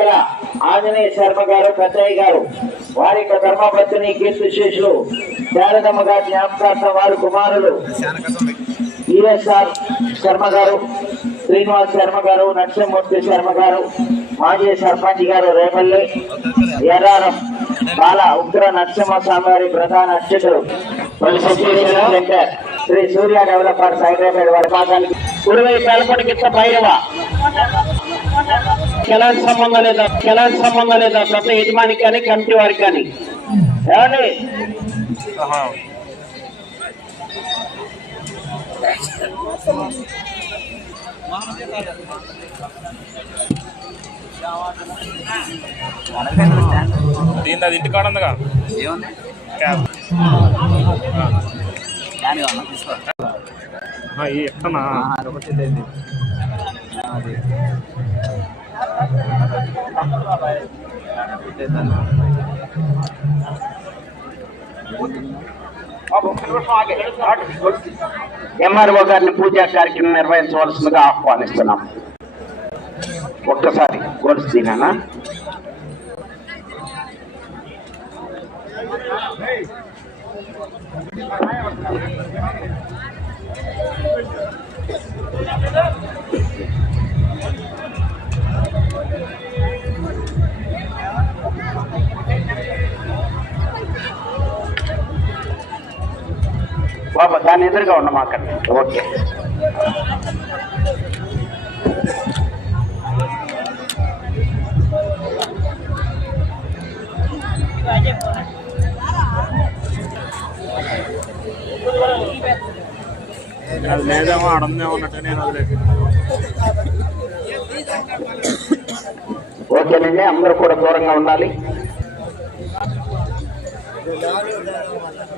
ఇక్కడ ఆంజనేయ శర్మ గారు పెద్దయ్య గారు వారి యొక్క ధర్మపత్ని కీర్తి శిష్యులు శారదమ్మ గారి జ్ఞాపకార్థం వారి కుమారులు. ఈఎస్ఆర్ శర్మ గారు శ్రీనివాస్ శర్మ గారు నరసింహమూర్తి శర్మ గారు మాజీ సర్పంచ్ గారు రేపల్లి ఎర్రారం బాల ఉగ్ర నరసింహస్వామి గారి ప్రధాన అధ్యక్షులు శ్రీ సూర్య డెవలపర్ హైదరాబాద్ వారి పాదానికి. కుడివై పేలపడి కింద భైరవ. ఎలాంటి సంబంధం లేదా ఎలాంటి సంబంధం లేదా కొత్త యజమానికి కానీ కమిటీ వారికి కానీ. ఏమండి? దీని అది ఇంటికాడ ఉందిగా. ఏముంది? ఎంఆర్ఓ గారిని పూజా కార్యక్రమం నిర్వహించవలసిందిగా ఆహ్వానిస్తున్నాం. ఒక్కసారి గొలుసు దిగానా బాబా దాని ఎదురుగా ఉండమాకండి ఓకే. అది లేదేమో ఆడుందేమో అన్నట్టు నేను వదిలేదు ఓకేనండి అందరూ కూడా దూరంగా ఉండాలి.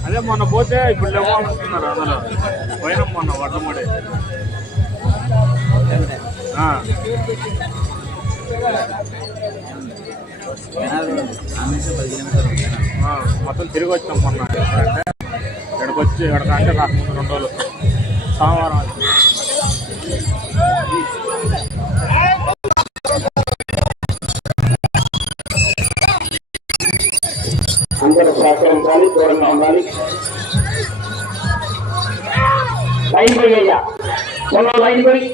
అదే మొన్న పోతే ఇప్పుడు లేవు అంటున్నారు అసలు పోయినాం మొన్న వడ్లముడి. ఆ, మొత్తం తిరిగి వచ్చాం మొన్న. ఇక్కడికి వచ్చి ఇక్కడికి అంటే రాకముందు రెండు రోజులు. సోమవారం ఉండాలి. లైన్ పోయి అయ్యా చలో లైన్ పోయి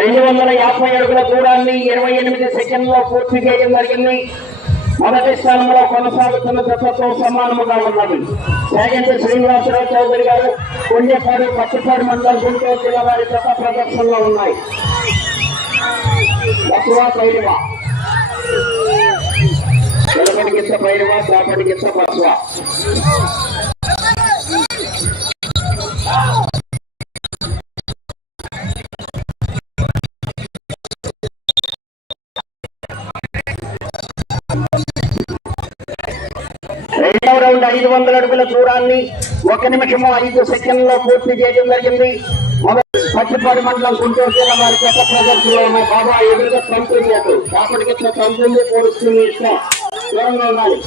రెండు వందల యాభై అడుగుల దూరాన్ని ఇరవై ఎనిమిది సెకండ్లో పూర్తి చేయడం జరిగింది. మొదటి స్థానంలో కొనసాగుతున్న జతతో సమానముగా ఉన్నది. సాగంటి శ్రీనివాసరావు చౌదరి గారు కొండేపాడు పచ్చిపాడు మండలం గుంటూరు జిల్లా వారి జత ప్రదర్శనలో ఉన్నాయి. బసవా పైరువా వెలుపటి గిత్త పైరువా కాపటి గిత్త బసవా ఐదు వందల అడుగుల దూరాన్ని ఒక నిమిషము ఐదు సెకండ్లో పూర్తి చేయడం జరిగింది. మొదటి పచ్చిపాడు మండలం గుంటూరు జిల్లా వారి చెత్త ప్రదర్శనలో ఉన్న బాబా ఎదురుగా పంపించాడు కాపటికి ఇట్లా పంపింది పోడుస్తుంది ఇష్టం. దూరంగా ఉండాలి.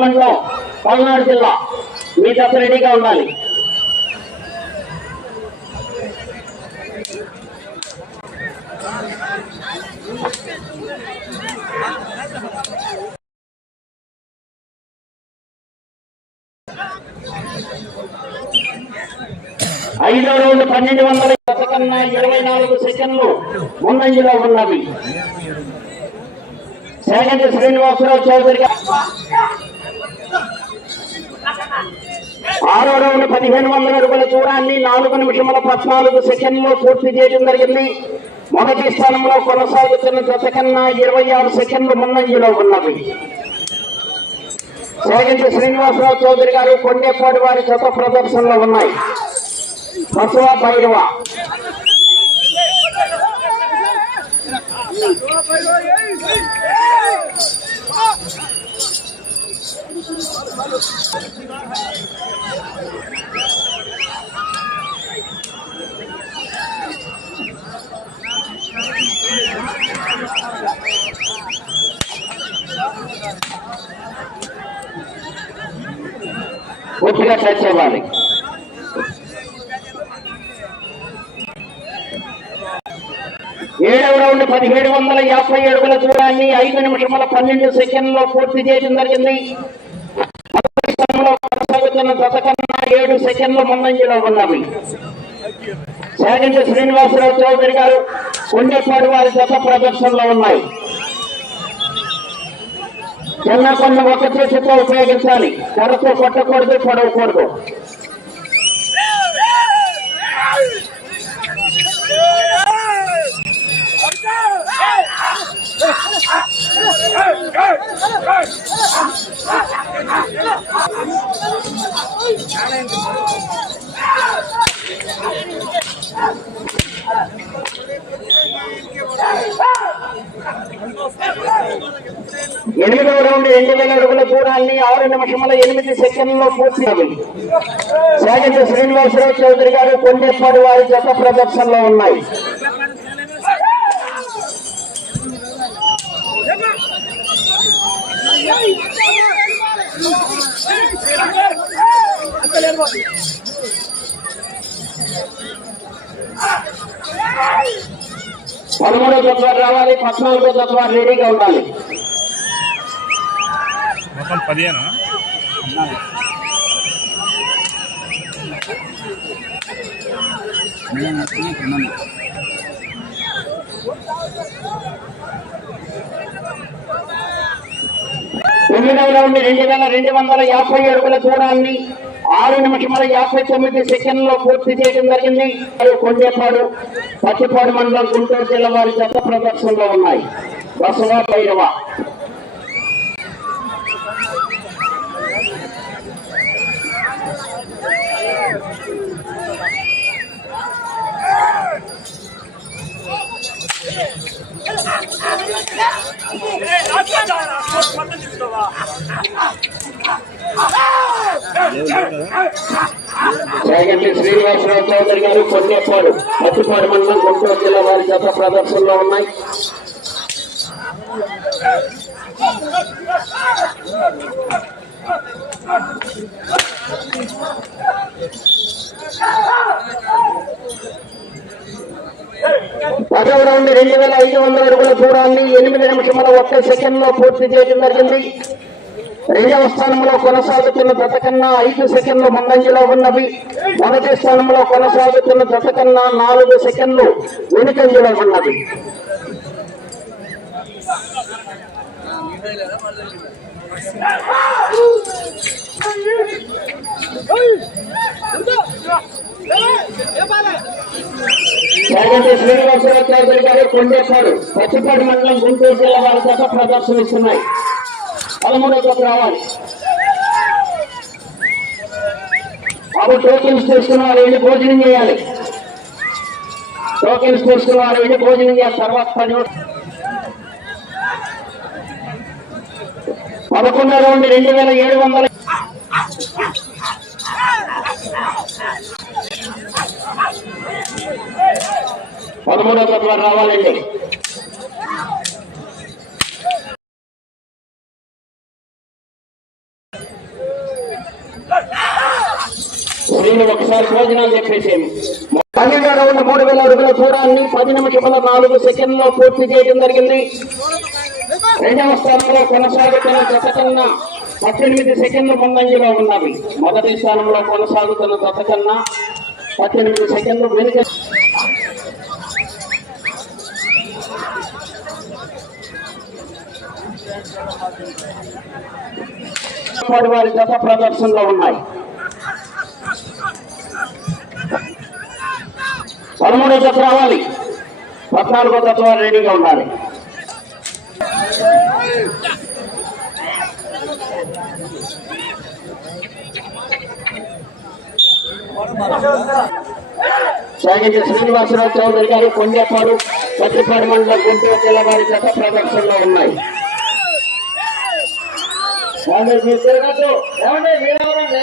మండలం పల్నాడు జిల్లా. మీకంత రెడీగా ఉండాలి. ఐదో రోజు పన్నెండు వందల కన్నా ఇరవై నాలుగు సెకండ్లు ముందంజలో ఉన్నవి. సెకండ్ శ్రీనివాసరావు చౌదరి గారు ఆరో రౌండ్ పదిహేను వందల అడుగుల దూరాన్ని నాలుగు నిమిషముల పద్నాలుగు సెకండ్లు పూర్తి చేయడం జరిగింది. మొదటి స్థానంలో కొనసాగుతున్న జత కన్నా ఇరవై ఆరు సెకండ్లు ముందంజలో ఉన్నవి. సెకండ్ శ్రీనివాసరావు చౌదరి గారు కొండేపాటి వారి జత ప్రదర్శనలో ఉన్నాయి. Basava Bhairava What do you have to say? ఏడవ రౌండ్ పదిహేడు వందల యాభై అడుగుల దూరాన్ని ఐదు నిమిషముల పన్నెండు సెకండ్లో పూర్తి చేయడం జరిగింది. మొదటి స్థానంలో కొనసాగుతున్న గత కన్నా ఏడు సెకండ్ల ముందంజలో ఉన్నవి. సెకండ్ శ్రీనివాసరావు చౌదరి గారు కొండపాడు వారి గత ప్రదర్శనలో ఉన్నాయి. చిన్న కొన్ని ఒక చేతితో ఉపయోగించాలి. కర్రతో కొట్టకూడదు పడవకూడదు. ఎనిమిదవ రౌండ్ రెండు వేల అడుగుల దూరాన్ని ఆరు నిమిషముల ఎనిమిది సెకండ్లో పూర్తి అయింది. శ్రీనివాసరావు చౌదరి గారు కొండేపాడు వారి జత ప్రదర్శనలో ఉన్నాయి పదమూడో తత్వాలు రావాలి పద్నాలుగో తత్వాలు రెడీగా ఉండాలి. మొత్తం పదిహేను? తొమ్మిదవ ఉండి రెండు వేల రెండు వందల యాభై అడుగుల దూరాన్ని ఆరు నిమిషముల యాభై తొమ్మిది సెకండ్లో పూర్తి చేయడం జరిగింది. మరియు కొండేపాడు పచ్చిపాడు మండలం గుంటూరు జిల్లా వారి జత ప్రదర్శనలో ఉన్నాయి. బసవ భైరవ. జయగంటి శ్రీనివాసరావు చౌదరి గారు కొండేపాడు పత్తిపాడు మండలం గుంటూరు జిల్లా వారి జత ప్రదర్శనలో ఉన్నాయి. పదవ రౌండ్ రెండు వేల ఐదు వందల అడుగుల దూరాన్ని ఎనిమిది నిమిషముల ఒక్క సెకండ్లో పూర్తి చేయడం జరిగింది రెండవ స్థానంలో కొనసాగుతున్న దత కన్నా ఐదు సెకండ్లు ముందంజలో ఉన్నవి మొదటి స్థానంలో కొనసాగుతున్న దత కన్నా నాలుగు సెకండ్లు వెనుకంజలో ఉన్నవి యాగంటి శ్రీనివాసరావు చౌదరి గారు కొండేశారు పచ్చిపాటి మండలం గుంటూరు జిల్లా వారి జత ప్రదర్శనిస్తున్నాయి. పదమూడో జత రావాలి. బాబు టోకెన్స్ తీసుకున్న వారు వెళ్ళి భోజనం చేయాలి. టోకెన్స్ తీసుకున్న వారు వెళ్ళి భోజనం చేయాలి. తర్వాత పని పదకొండో రౌండ్ రెండు వేల ఏడు వందల పదమూడో తత్వ రావాలండి. నేను ఒకసారి భోజనాలు చెప్పేసేది పన్నెండో రౌండ్ మూడు వేల అడుగుల దూరాన్ని పది నిమిషముల నాలుగు సెకండ్లో పూర్తి చేయడం జరిగింది. రెండవ స్థానంలో కొనసాగుతున్న జత కన్నా పద్దెనిమిది సెకండ్ల ముందంజలో ఉన్నవి. మొదటి స్థానంలో కొనసాగుతున్న జత కన్నా పద్దెనిమిది సెకండ్లు వెనుక వారి వారి జత ప్రదర్శనలో ఉన్నాయి. పదమూడో జత రావాలి. పద్నాలుగో జత వారు రెడీగా ఉండాలి. సాగించే శ్రీనివాసరావు చౌదరి గారు కొండపాడు పత్తిపాడు మండలం గుంటూరు జిల్లా వారి జత ప్రదర్శనలో ఉన్నాయి. మీరు తిరగద్దు. ఏమండి, మీరెవరండి?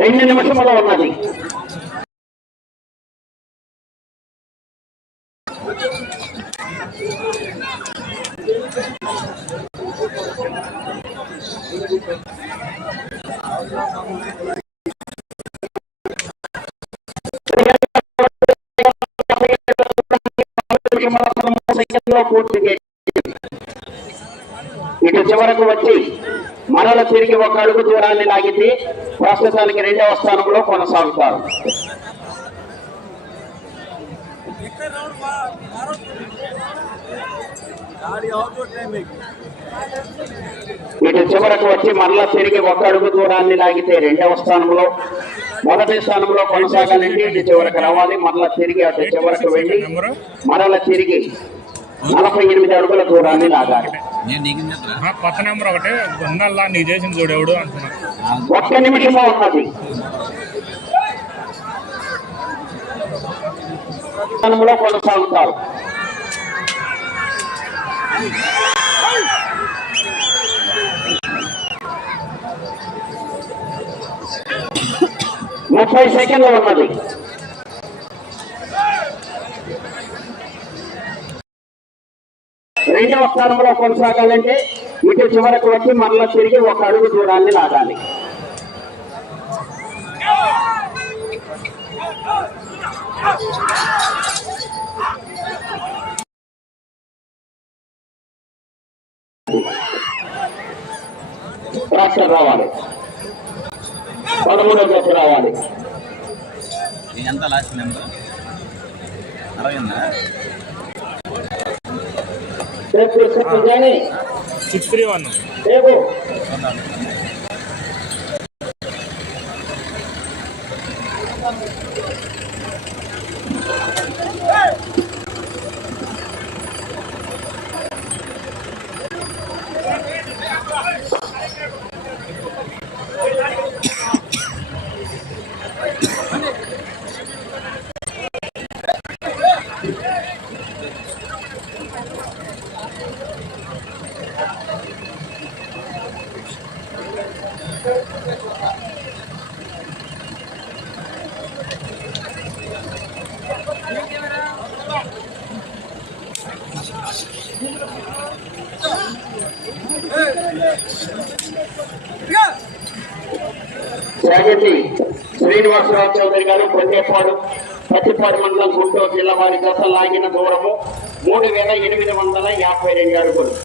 రెండు ఉన్నది ఇటు చివరకు వచ్చి మరల తిరిగి ఒక అడుగు దూరాన్ని లాగితే ప్రస్తుతానికి రెండవ స్థానంలో కొనసాగుతారు. ఇటు చివరకు వచ్చి మరలా తిరిగి ఒక అడుగు దూరాన్ని లాగితే రెండవ స్థానంలో మొదటి స్థానంలో కొనసాగాలంటే ఇటు చివరకు రావాలి. మరలా తిరిగి అటు చివరకు వెళ్ళి మరల తిరిగి నలభై ఎనిమిది అడుగుల దూరాన్ని లాగాలి. కొత్త నెంబర్ ఒకటి నీ చేసిన ఒక్క నిమిషంలో ఉన్నది. కొనసాగుతారు. ముప్పై సెకండ్లు ఉన్నది. రెండవ స్థానంలో కొనసాగాలంటే ఇటు చివరకు వచ్చి మరలా తిరిగి ఒక అడుగు దూరాన్ని లాగాలి. రాష్ట్రం రావాలి. పదమూడవ రావాలి. ఎంత లాస్ట్ నెంబర్? అరవై ఉందా? రేపు కానీ సిక్స్ త్రీ వన్. రేపు చూడాలి శ్రీనివాసరావు చౌదరి గారు కొండేపాడు పత్తిపాడు మండలం గుంటూరు జిల్లా వారి దశ లాగిన దూరము మూడు వేల ఎనిమిది వందల యాభై రెండు అడుగులు.